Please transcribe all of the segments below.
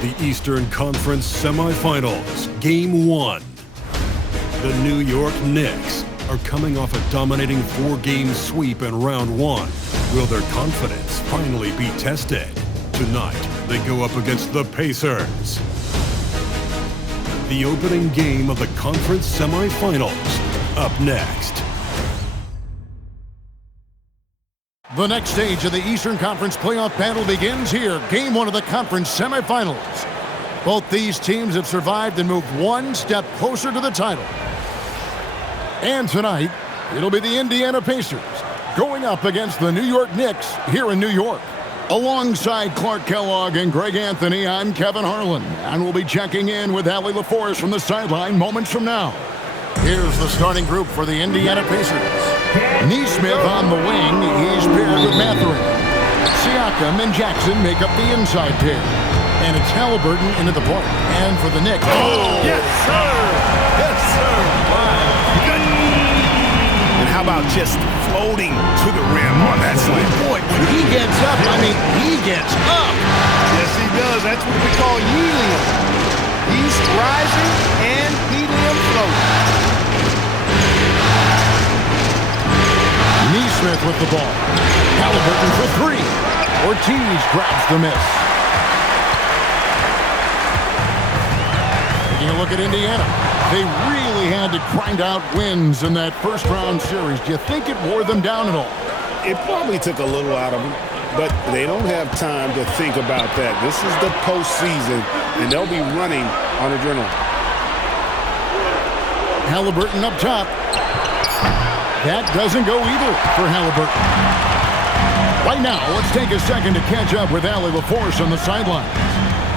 The Eastern Conference Semifinals, Game 1. The New York Knicks are coming off a dominating 4-game sweep in Round 1. Will their confidence finally be tested? Tonight, they go up against the Pacers. The opening game of the conference semifinals, up next. The next stage of the Eastern Conference playoff battle begins here. Game 1 of the conference semifinals. Both these teams have survived and moved one step closer to the title. And tonight, it'll be the Indiana Pacers going up against the New York Knicks here in New York. Alongside Clark Kellogg and Greg Anthony, I'm Kevin Harlan, and we'll be checking in with Allie LaForce from the sideline moments from now. Here's the starting group for the Indiana Pacers. Nesmith on the wing. He's paired with Mathurin. Siakam and Jackson make up the inside pair. And it's Haliburton into the point. And for the Knicks. Oh, yes, sir. Yes, sir. Wow. Good. And how about just floating to the rim on that slam? Boy, when he gets up, he gets up. Yes, he does. That's what we call helium. He's rising and helium floating. Nesmith with the ball. Haliburton for three. Ortiz grabs the miss. Taking a look at Indiana. They really had to grind out wins in that first-round series. Do you think it wore them down at all? It probably took a little out of them, but they don't have time to think about that. This is the postseason, and they'll be running on adrenaline. Haliburton up top. That doesn't go either for Haliburton. Right now, let's take a second to catch up with Allie LaForce on the sideline.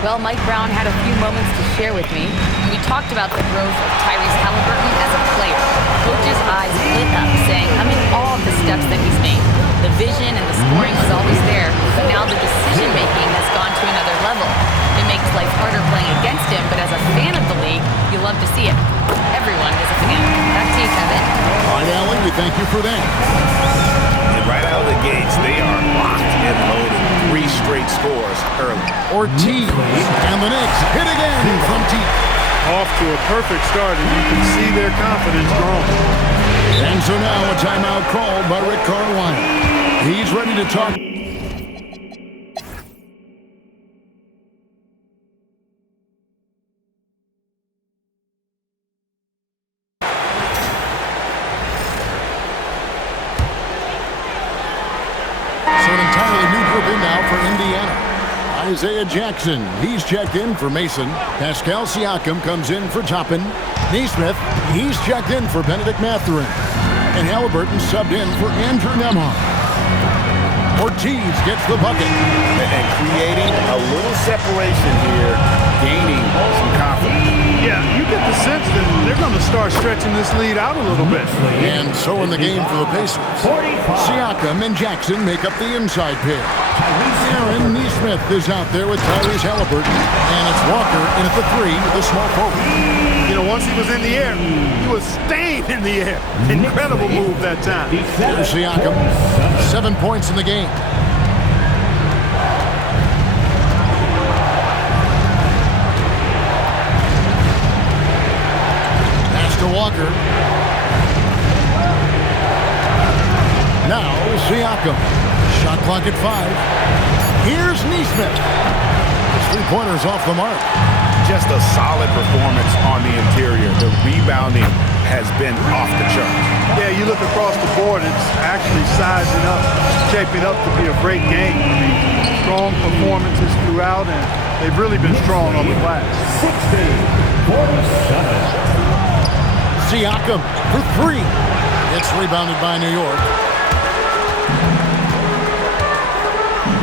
Well, Mike Brown had a few moments to share with me. We talked about the growth of Tyrese Haliburton as a player. Coach's eyes lit up, saying, I'm in awe of the steps that he's made. The vision and the scoring was always there, but now the decision-making has gone to another level. It makes life harder playing against him, but as a fan of the league, you love to see it. Everyone is a fan. Back to you, Kevin. All right, Allie, we thank you for that. And right out of the gates, they are locked and loaded. 3 straight scores early. Ortiz and the Knicks hit again from deep. Off to a perfect start, and you can see their confidence growing. And so now a timeout called by Rick Carlisle. He's ready to talk. So an entirely new group in now for Indiana. Isaiah Jackson, he's checked in for Mason. Pascal Siakam comes in for Toppin. Nesmith, he's checked in for Benedict Mathurin. And Haliburton subbed in for Andrew Nembhard. Ortiz gets the bucket. And creating a little separation here, gaining some confidence. Yeah, you get the sense that they're going to start stretching this lead out a little bit. And so in the game for the Pacers, Siakam and Jackson make up the inside pair. Aaron Nesmith is out there with Tyrese Haliburton. And it's Walker in at the 3 with a small forward. You know, once he was in the air, he was staying in the air. Incredible move that time. Here's Siakam, 7 points in the game. Pass to Walker. Now Siakam. Shot clock at 5. Here's Nesmith. 3-pointers off the mark. Just a solid performance on the interior. The rebounding has been off the charts. Yeah, you look across the board, it's actually sizing up, shaping up to be a great game. I mean, strong performances throughout, and they've really been strong on the glass. 60-47. Siakam for 3. It's rebounded by New York.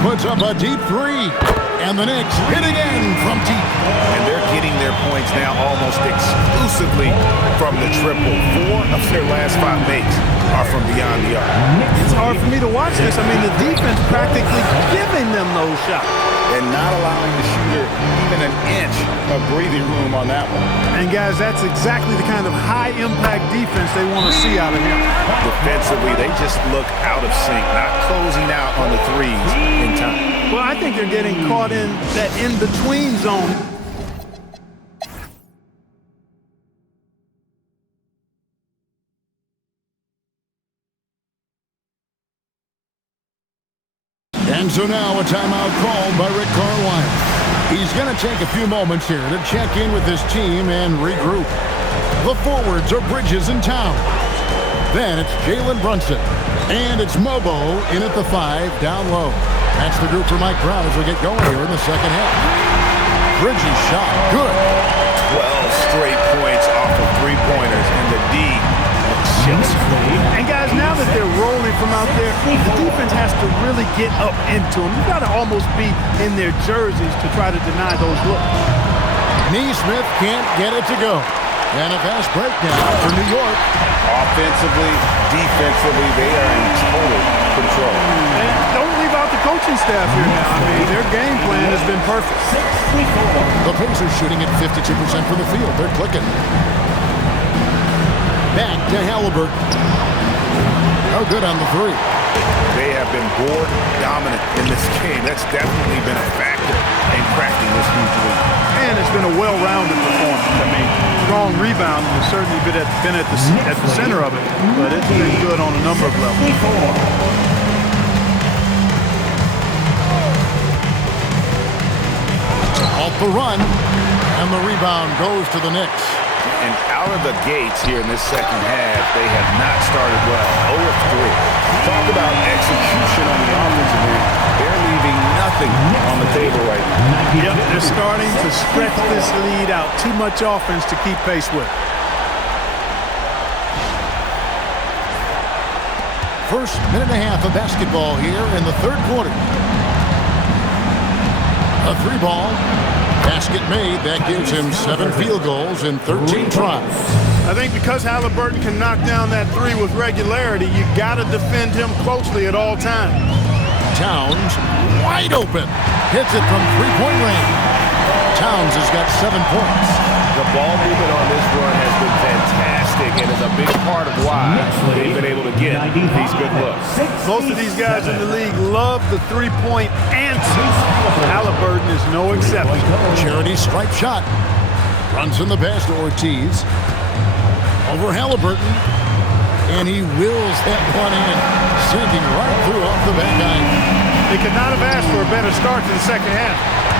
Puts up a deep 3. And the Knicks hit again from deep. And they're getting their points now almost exclusively from the triple. 4 of their last 5 makes are from beyond the arc. It's hard for me to watch this. I mean, the defense practically giving them those shots. And not allowing the shooter even an inch of breathing room on that one. And guys, that's exactly the kind of high-impact defense they want to see out of him. Defensively, they just look out of sync, not closing out on the threes in time. Well, I think they're getting caught in that in-between zone. And so now a timeout called by Rick Carlisle. He's going to take a few moments here to check in with his team and regroup. The forwards are Bridges and Towns. Then it's Jalen Brunson. And it's Mobo in at the 5 down low. That's the group for Mike Brown as we get going here in the second half. Bridges shot. Good. 12 straight points off of three-pointers, and the D looks chilly. And guys, now that they're rolling from out there, the defense has to really get up into them. You've got to almost be in their jerseys to try to deny those looks. Neesmith can't get it to go. And a fast breakdown for New York. Offensively, defensively, they are in total control. And don't leave out the coaching staff here now. I mean, their game plan has been perfect. The Pacers shooting at 52% from the field. They're clicking. Back to Halliburton. No good on the 3. They have been board dominant in this game. That's definitely been a factor in cracking this huge lead. And it's been a well-rounded performance. I mean, strong rebounding has certainly been at the center of it, but it's been good on a number of levels. Off the run, and the rebound goes to the Knicks. And out of the gates here in this second half, they have not started well. 0 of 3. Talk about execution on the offensive end. They're leaving nothing on the table right now. Yep, they're starting to stretch this lead out. Too much offense to keep pace with. First minute and a half of basketball here in the third quarter. A 3-ball. Basket made. That gives him 7 field goals in 13 tries. I think because Halliburton can knock down that 3 with regularity, you got to defend him closely at all times. Towns wide open. Hits it from 3-point range. Towns has got 7 points. The ball movement on this run has been fantastic and is a big part of why they've been able to get these good looks. Most of these guys in the league love the 3-point answer. Halliburton is no exception. Charity stripe shot. Runs in the pass to Ortiz. Over Halliburton. And he wills that one in. Sinking right through off the back iron. They could not have asked for a better start to the second half.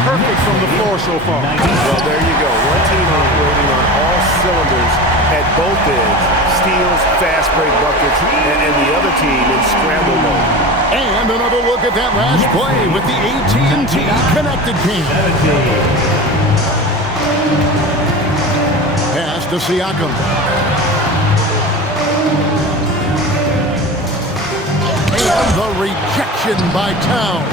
Perfect from the floor so far. Well, there you go. One team operating on all cylinders at both ends. Steals, fast break buckets, and the other team in scramble mode. And another look at that last play with the AT&T connected team. Pass to Siakam. And the rejection by Towns.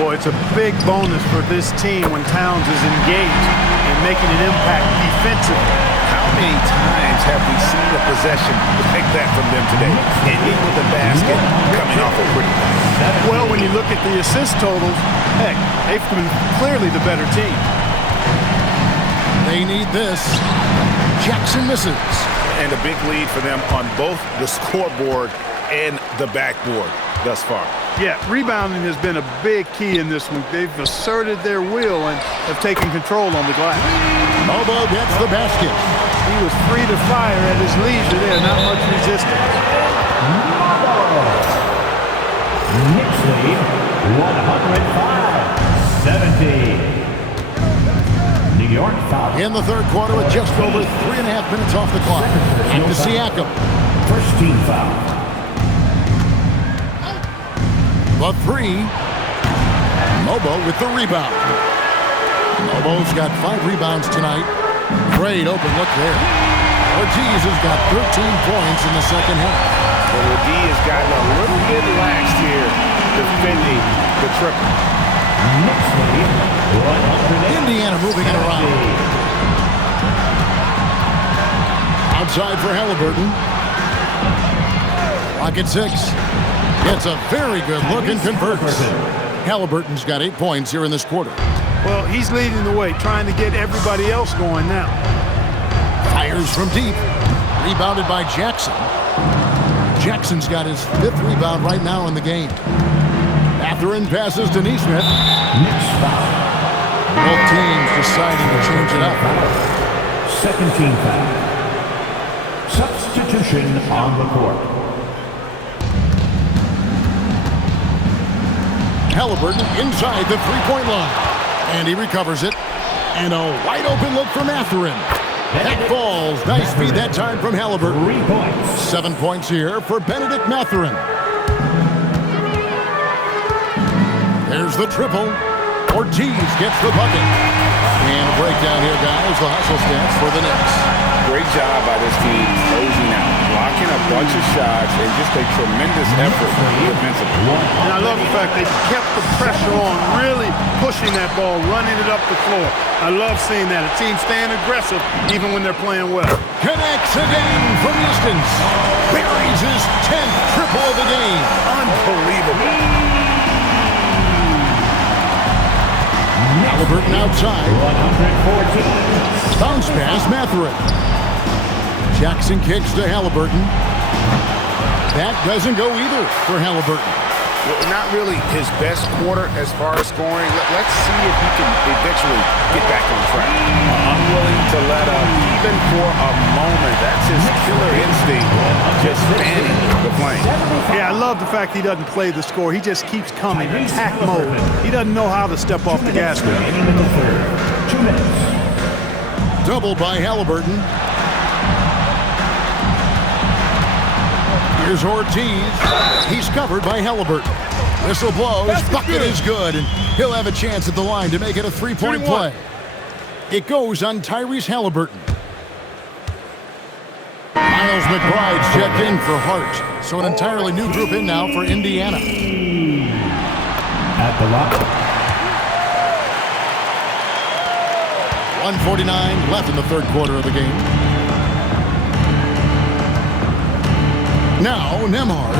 Boy, it's a big bonus for this team when Towns is engaged and making an impact defensively. How many times have we seen a possession like that from them today? Ending with a basket, coming off a pretty pass. Well, when you look at the assist totals, heck, they've been clearly the better team. They need this. Jackson misses. And a big lead for them on both the scoreboard and the backboard thus far. Yeah, rebounding has been a big key in this one. They've asserted their will and have taken control on the glass. Mobo gets the basket. He was free to fire at his leisure there, not much resistance. Knicks lead 105-70. New York foul. In the third quarter with just over 3.5 minutes off the clock. And to Siakam. First team foul. The 3. Mobo with the rebound. Mobo's got 5 rebounds tonight. Great open look there. Ortiz has got 13 points in the second half. Well, the D has gotten a little bit laxed here defending the triple. Knicks lead 100. Indiana moving it around. Outside for Halliburton. Clock at 6. It's a very good look and converts. Halliburton's got 8 points here in this quarter. Well, he's leading the way, trying to get everybody else going now. Fires from deep. Rebounded by Jackson. Jackson's got his 5th rebound right now in the game. At Mathurin passes to Neesmith. Next foul. Both teams deciding to change it up. Second team foul. Substitution on the court. Halliburton inside the three-point line. And he recovers it. And a wide open look for Mathurin. That falls. Nice feed that time from Halliburton. 3 points. 7 points here for Benedict Mathurin. There's the triple. Ortiz gets the bucket. And a breakdown here, guys. The hustle stats for the Knicks. Great job by this team closing out, blocking a bunch of shots, and just a tremendous effort defensively. And I love the fact they kept the pressure on, really pushing that ball, running it up the floor. I love seeing that. A team staying aggressive even when they're playing well. Connects again from distance. Buries his 10th triple of the game. Unbelievable. Halliburton outside. 114. Bounce pass, Mathurin. Jackson kicks to Halliburton. That doesn't go either for Halliburton. Well, not really his best quarter as far as scoring. Let's see if he can eventually get back on track. Unwilling to let up even for a moment. That's his killer instinct, just fanning the flame. Yeah, I love the fact he doesn't play the score. He just keeps coming, attack mode. He doesn't know how to step off the gas pedal. Remaining in the third. 2 minutes. Doubled by Halliburton. Here's Ortiz. He's covered by Halliburton. Whistle blows. Bucket is good, and he'll have a chance at the line to make it a three-point play. It goes on Tyrese Halliburton. Miles McBride's checked in for Hart, so an entirely new group in now for Indiana. At the lock. 1:49 left in the third quarter of the game. Now Nembhard.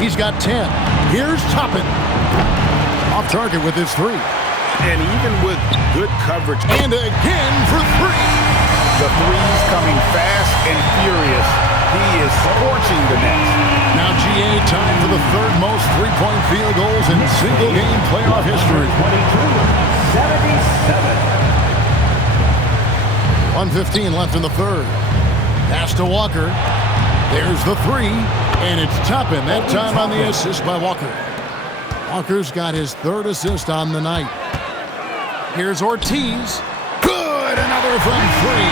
He's got 10. Here's Toppin. Off target with his three. And even with good coverage. And again for three. The threes coming fast and furious. He is scorching the Nets. Now GA time for the third most three-point field goals in single-game playoff history. 22-77. 1:15 left in the third. Pass to Walker. There's the three, and it's Toppin, that time on the assist by Walker. Walker's got his third assist on the night. Here's Ortiz. Good, another from three.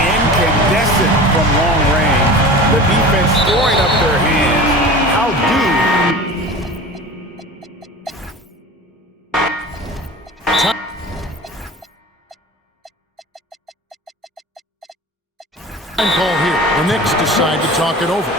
Incandescent from long range. The defense throwing up their hands. How do? Time call here. The Knicks decide to talk it over.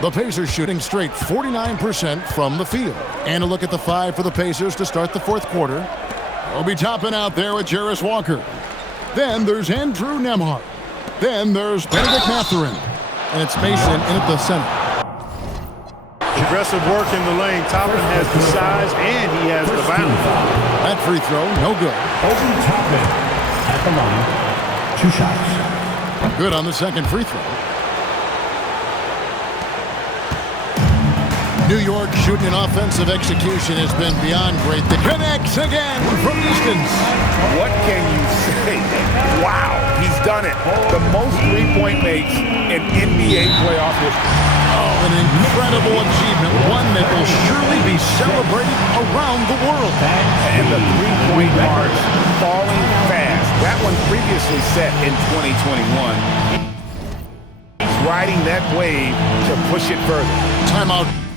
The Pacers shooting straight 49% from the field. And a look at the five for the Pacers to start the fourth quarter. Obi Toppin out there with Jarace Walker. Then there's Andrew Nembhard. Then there's Benedict Mathurin. And it's Mason in at the center. Aggressive work in the lane. Toppin has the size and he has the bounce. That free throw, no good. Obi Toppin. the line. 2 shots. Good on the second free throw. New York shooting an offensive execution has been beyond great. That connects again from distance. What can you say? Wow, he's done it. The most three-point makes in NBA playoff history. Oh, an incredible achievement. One that will surely be celebrated around the world. And the three-point marks falling fast. That one previously set in 2021. He's riding that wave to push it further. Timeout.